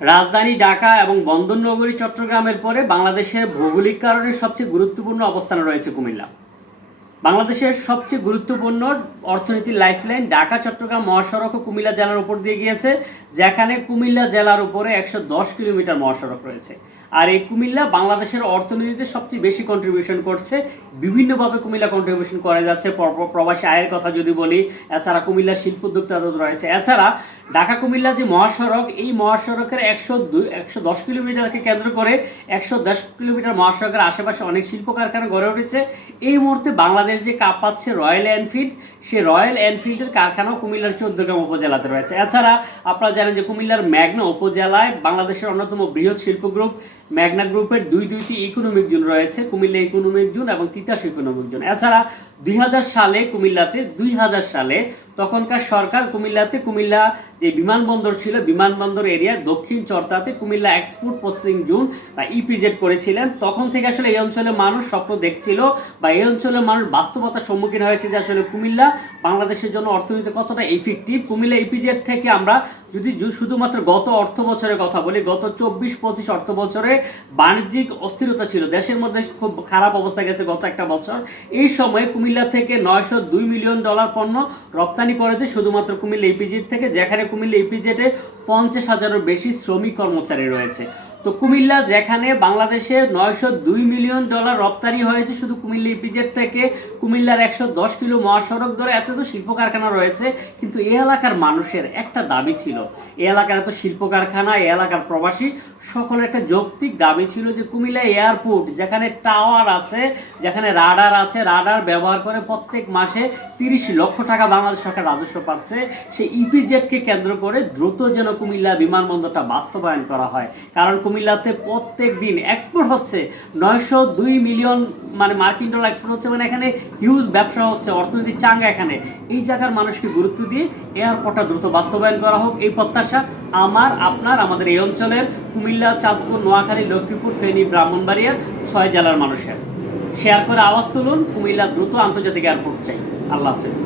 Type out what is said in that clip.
রাজধানী ঢাকা এবং বন্দরনগরী চট্টগ্রামের পরে বাংলাদেশের ভৌগোলিক কারণে সবচেয়ে গুরুত্বপূর্ণ অবস্থানে রয়েছে কুমিল্লা। বাংলাদেশের সবচেয়ে গুরুত্বপূর্ণ অর্থনীতির লাইফলাইন ঢাকা চট্টগ্রাম মহাসড়ক ও কুমিল্লা জেলার উপর দিয়ে গিয়েছে, যেখানে কুমিল্লা জেলার উপরে ১১০ কিলোমিটার মহাসড়ক রয়েছে। আর এই কুমিল্লা বাংলাদেশের অর্থনীতিতে সবচেয়ে বেশি কন্ট্রিবিউশন করছে। বিভিন্নভাবে কুমিল্লা কন্ট্রিবিউশন করে যাচ্ছে। প্রবাসী আয়ের কথা যদি বলি, এছাড়া কুমিল্লা শিল্প উদ্যোক্তা রয়েছে। এছাড়া ঢাকা কুমিল্লা যে মহাসড়ক, এই মহাসড়কের ১১০ কিলোমিটারকে কেন্দ্র করে ১১০ কিলোমিটার মহাসড়কের আশেপাশে অনেক শিল্প কারখানা গড়ে উঠেছে। এই মুহূর্তে বাংলাদেশ যে কাপ পাচ্ছে রয়্যাল এনফিল্ড, সেই রয়্যাল এনফিল্ডের কারখানাও কুমিল্লার চৌদ্দগ্রাম উপজেলাতে রয়েছে। এছাড়া আপনারা জানেন যে কুমিল্লার মেঘনা উপজেলায় বাংলাদেশের অন্যতম বৃহৎ শিল্প গ্রুপ মেঘনা গ্রুপের দুইটি ইকোনমিক জোন রয়েছে, কুমিল্লা ইকোনমিক জোন এবং তিতাস ইকোনমিক জোন। এছাড়া ২০০০ সালে তখনকার সরকার কুমিল্লা যে বিমানবন্দর ছিল, বিমানবন্দর এরিয়া দক্ষিণ চরতাতে কুমিল্লা এক্সপোর্ট প্রসেসিং জোন বা ইপিজেড করেছিলেন। তখন থেকে আসলে এই অঞ্চলের মানুষ স্বপ্ন দেখছিল বা এই অঞ্চলের মানুষ বাস্তবতার সম্মুখীন হয়েছে যে আসলে কুমিল্লা বাংলাদেশের জন্য অর্থনীতি কতটা ইফেক্টিভ। কুমিল্লা ইপিজেড থেকে আমরা যদি শুধুমাত্র গত অর্থ বছরের কথা বলি, গত ২৪-২৫ অর্থ বছরে বাণিজ্যিক অস্থিরতা ছিল, দেশের মধ্যে খুব খারাপ অবস্থা গেছে গত একটা বছর। এই সময় কুমিল্লা থেকে $৯০২ মিলিয়ন পণ্য রপ্তানি করেছে শুধুমাত্র কুমিল্লা ইপিজেড থেকে, যেখানে কুমিল্লা ইপিজেডে ৫০,০০০-এর বেশি শ্রমিক কর্মচারী রয়েছে। তো কুমিল্লা যেখানে বাংলাদেশে $৯০২ মিলিয়ন রপ্তানি হয়েছে শুধু কুমিল্লা ইপিজেড থেকে, কুমিল্লার ১১০ কিলো মহাসড়ক ধরে এত শিল্প কারখানা রয়েছে, কিন্তু এই এলাকার মানুষের একটা দাবি ছিল, এই এলাকার এত শিল্প কারখানা, এই এলাকার প্রবাসী সকলের একটা যৌক্তিক দাবি ছিল যে কুমিল্লা এয়ারপোর্ট যেখানে টাওয়ার আছে, যেখানে রাডার আছে, রাডার ব্যবহার করে প্রত্যেক মাসে ৩০ লক্ষ টাকা বাংলাদেশ সরকার রাজস্ব পাচ্ছে, সেই ইপিজেডকে কেন্দ্র করে দ্রুত যেন কুমিল্লা বিমানবন্দরটা বাস্তবায়ন করা হয়। কারণ কুমিল্লাতে প্রত্যেক দিন এক্সপোর্ট হচ্ছে ৯০২ মিলিয়ন মার্কিন ডলার এক্সপোর্ট হচ্ছে, এখানে হিউজ ব্যবসা হচ্ছে, অর্থনীতি চাঙ্গা এখানে। এই জায়গার মানুষকে গুরুত্ব দিয়ে এয়ারপোর্টটা দ্রুত বাস্তবায়ন করা হোক, এই প্রত্যাশা আমার, আপনার, আমাদের এই অঞ্চলের কুমিল্লা, চাঁদপুর, নোয়াখালী, লক্ষ্মীপুর, ফেনী, ব্রাহ্মণবাড়িয়ার ৬ জেলার মানুষের। শেয়ার করে আওয়াজ তুলুন, কুমিল্লা দ্রুত আন্তর্জাতিক এয়ারপোর্ট চাই। আল্লাহ হাফেজ।